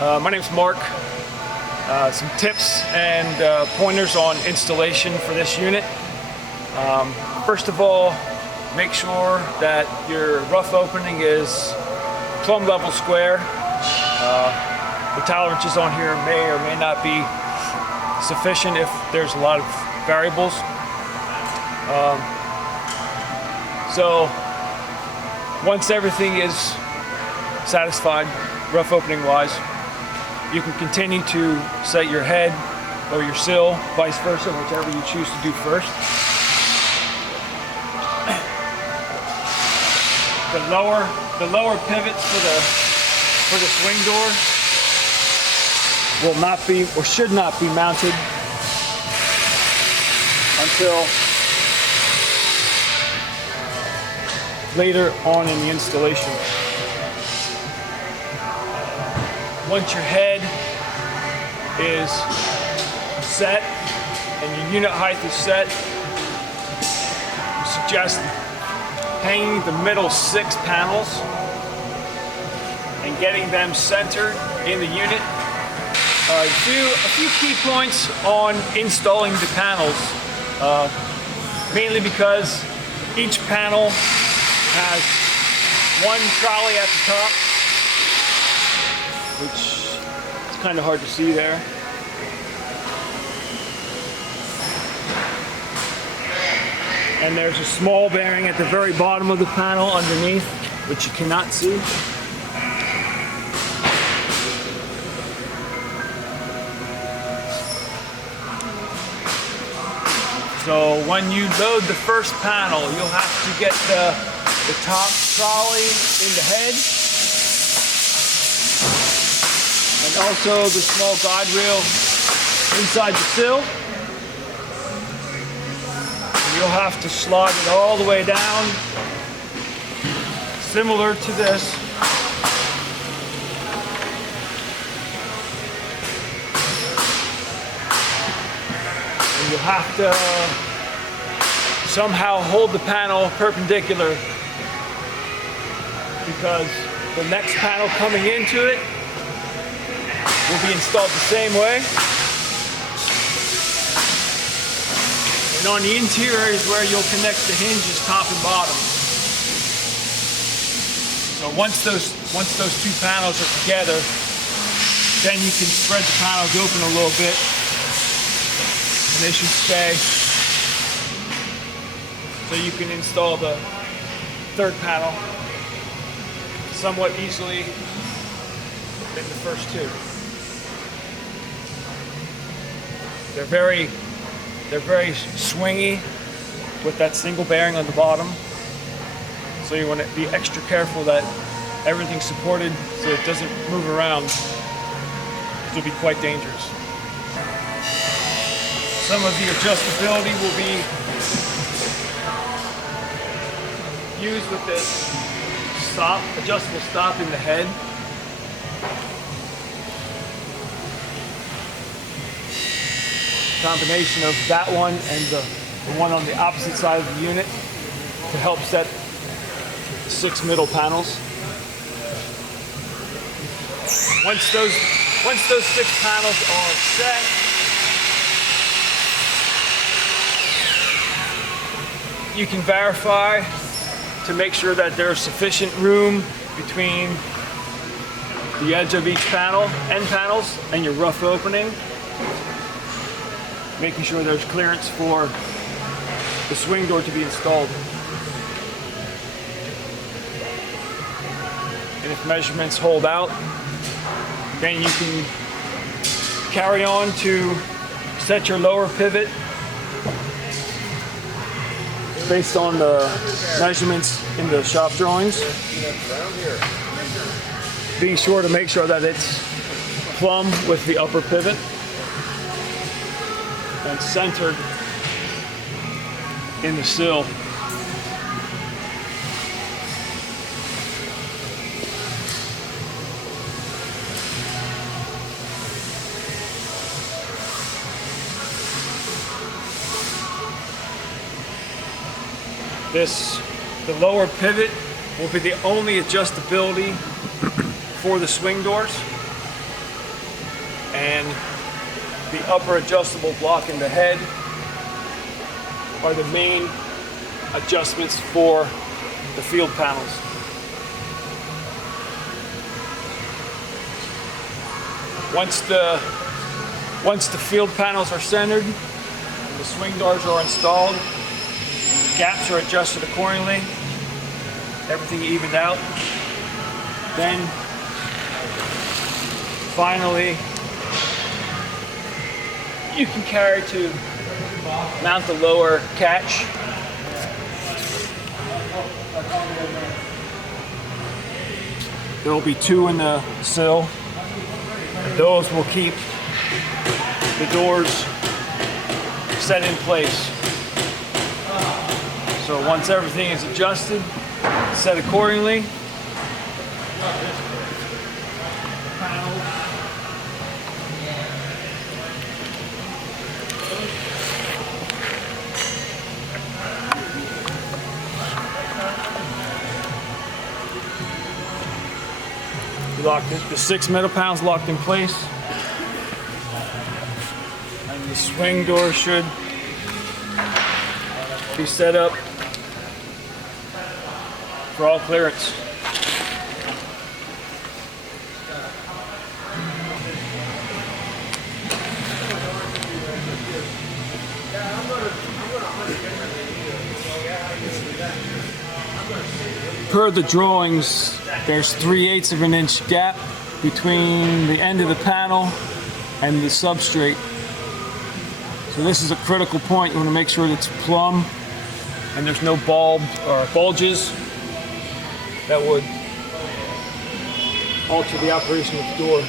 My name's Mark. Some tips and pointers on installation for this unit. First of all, make sure that your rough opening is plumb level square. The tolerances on here may or may not be sufficient if there's a lot of variables. So once everything is satisfied, rough opening wise, you can continue to set your head or your sill, vice versa, whichever you choose to do first. The lower pivots for the swing door will not be or should not be mounted until later on in the installation. Once your head is set and your unit height is set, I suggest hanging the middle 6 panels and getting them centered in the unit. A few key points on installing the panels, mainly because each panel has one trolley at the top, which is kind of hard to see there. And there's a small bearing at the very bottom of the panel underneath, which you cannot see. So when you load the first panel, you'll have to get the top trolley in the head, and also the small guide rail inside the sill. You'll have to slide it all the way down, similar to this. And you'll have to somehow hold the panel perpendicular, because the next panel coming into it will be installed the same way. And on the interior is where you'll connect the hinges top and bottom. So once those 2 panels are together, then you can spread the panels open a little bit, and they should stay. So you can install the 3rd panel somewhat easily than the first 2. They're very swingy with that single bearing on the bottom. So you want to be extra careful that everything's supported so it doesn't move around. It'll be quite dangerous. Some of the adjustability will be used with this adjustable stop in the head. Combination of that one and the one on the opposite side of the unit to help set 6 middle panels. Once those 6 panels are set, you can verify to make sure that there's sufficient room between the edge of each end panels, and your rough opening. Making sure there's clearance for the swing door to be installed. And if measurements hold out, then you can carry on to set your lower pivot based on the measurements in the shop drawings. Being sure to make sure that it's plumb with the upper pivot and centered in the sill. The lower pivot will be the only adjustability for the swing doors. and the upper adjustable block in the head are the main adjustments for the field panels. Once the field panels are centered and the swing doors are installed, gaps are adjusted accordingly, everything evened out, then finally you can carry to mount the lower catch. There will be two in the sill. Those will keep the doors set in place. So once everything is adjusted, set accordingly, the 6 middle panels locked in place, and the swing door should be set up for all clearance. Per the drawings, there's 3/8 of an inch gap between the end of the panel and the substrate. So this is a critical point. You want to make sure that it's plumb and there's no bulb or bulges that would alter the operation of the door.